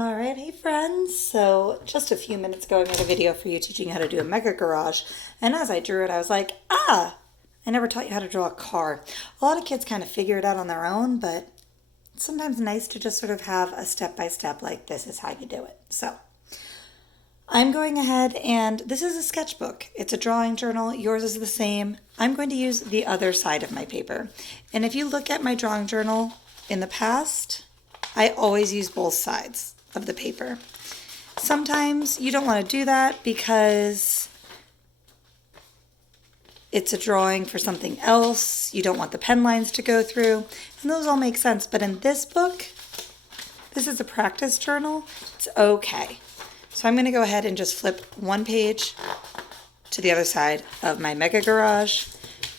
All right, hey friends. So just a few minutes ago, I made a video for you teaching you how to do a mega garage. And as I drew it, I was like, I never taught you how to draw a car. A lot of kids kind of figure it out on their own, but it's sometimes nice to just sort of have a step-by-step, like this is how you do it. So I'm going ahead and this is a sketchbook. It's a drawing journal. Yours is the same. I'm going to use the other side of my paper. And if you look at my drawing journal in the past, I always use both sides of the paper. Sometimes you don't want to do that because it's a drawing for something else. You don't want the pen lines to go through, and those all make sense. But in this book, this is a practice journal. It's okay. So I'm going to go ahead and just flip one page to the other side of my mega garage,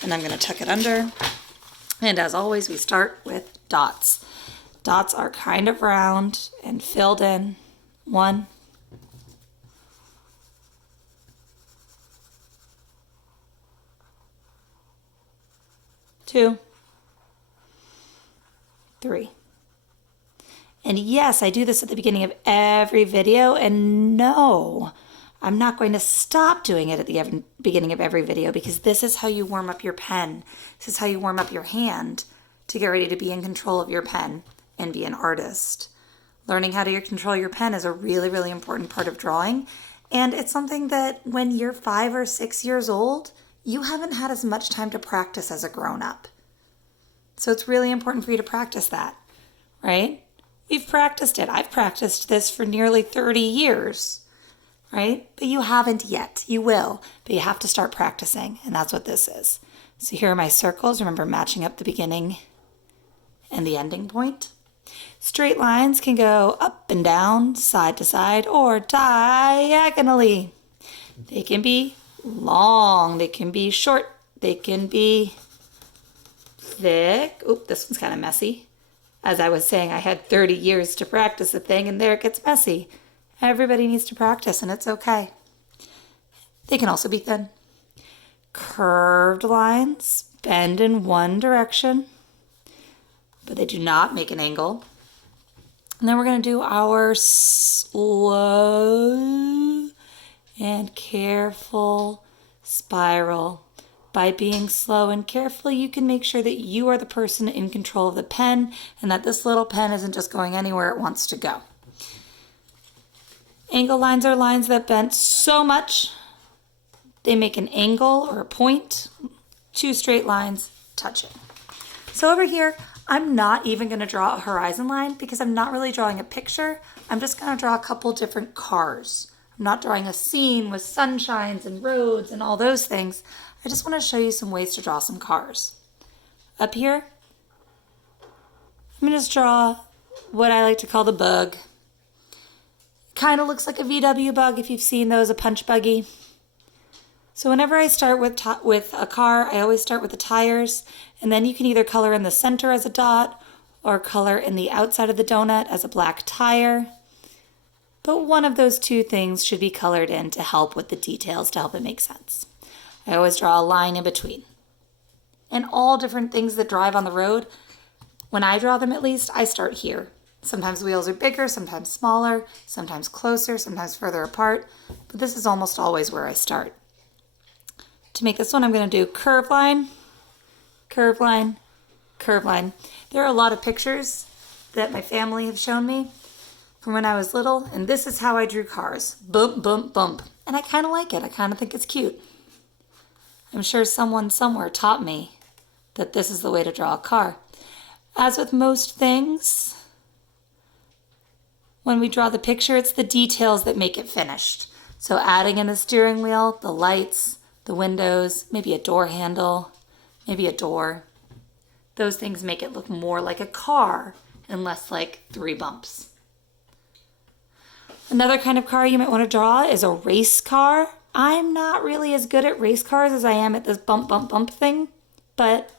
and I'm going to tuck it under. And as always, we start with dots. Dots are kind of round and filled in. 1, 2, 3. And yes, I do this at the beginning of every video, and no, I'm not going to stop doing it at the beginning of every video because this is how you warm up your pen. This is how you warm up your hand to get ready to be in control of your pen and be an artist. Learning how to control your pen is a really, really important part of drawing. And it's something that when you're 5 or 6 years old, you haven't had as much time to practice as a grown-up. So it's really important for you to practice that, right? We've practiced it. I've practiced this for nearly 30 years, right? But you haven't yet. You will, but you have to start practicing, and that's what this is. So here are my circles. Remember, matching up the beginning and the ending point. Straight lines can go up and down, side to side, or diagonally. They can be long, they can be short, they can be thick. Oop, this one's kind of messy. As I was saying, I had 30 years to practice a thing, and there it gets messy. Everybody needs to practice, and it's okay. They can also be thin. Curved lines bend in one direction, but they do not make an angle. And then we're going to do our slow and careful spiral. By being slow and careful, you can make sure that you are the person in control of the pen and that this little pen isn't just going anywhere it wants to go. Angle lines are lines that bend so much they make an angle or a point. 2 straight lines touching. So over here, I'm not even going to draw a horizon line because I'm not really drawing a picture. I'm just going to draw a couple different cars. I'm not drawing a scene with sunshines and roads and all those things. I just want to show you some ways to draw some cars. Up here, I'm going to just draw what I like to call the bug. Kind of looks like a VW bug if you've seen those, a punch buggy. So whenever I start with a car, I always start with the tires, and then you can either color in the center as a dot or color in the outside of the donut as a black tire. But one of those two things should be colored in to help with the details, to help it make sense. I always draw a line in between. And all different things that drive on the road, when I draw them at least, I start here. Sometimes wheels are bigger, sometimes smaller, sometimes closer, sometimes further apart, but this is almost always where I start. To make this one, I'm going to do curve line, curve line, curve line. There are a lot of pictures that my family have shown me from when I was little, and this is how I drew cars. Bump, bump, bump. And I kind of like it. I kind of think it's cute. I'm sure someone somewhere taught me that this is the way to draw a car. As with most things, when we draw the picture, it's the details that make it finished. So adding in the steering wheel, the lights, the windows, maybe a door handle, maybe a door. Those things make it look more like a car and less like 3 bumps. Another kind of car you might want to draw is a race car. I'm not really as good at race cars as I am at this bump, bump, bump thing, but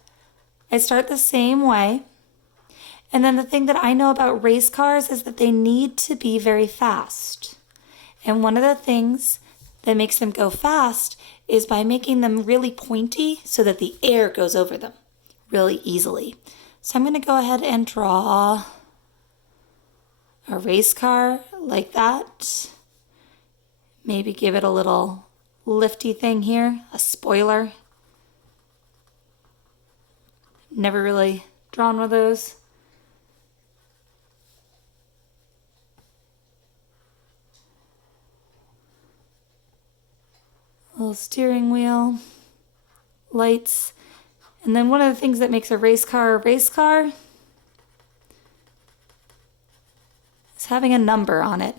I start the same way. And then the thing that I know about race cars is that they need to be very fast. And one of the things that makes them go fast is by making them really pointy so that the air goes over them really easily. So I'm going to go ahead and draw a race car like that. Maybe give it a little lifty thing here, a spoiler. Never really drawn one of those. Little steering wheel, lights, and then one of the things that makes a race car is having a number on it.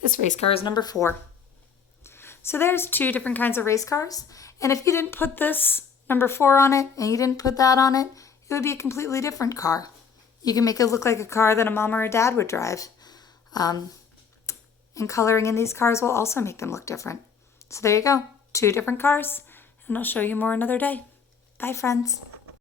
This race car is number 4. So there's 2 different kinds of race cars, and if you didn't put this number 4 on it and you didn't put that on it, it would be a completely different car. You can make it look like a car that a mom or a dad would drive. And coloring in these cars will also make them look different. So there you go. 2 different cars, and I'll show you more another day. Bye, friends.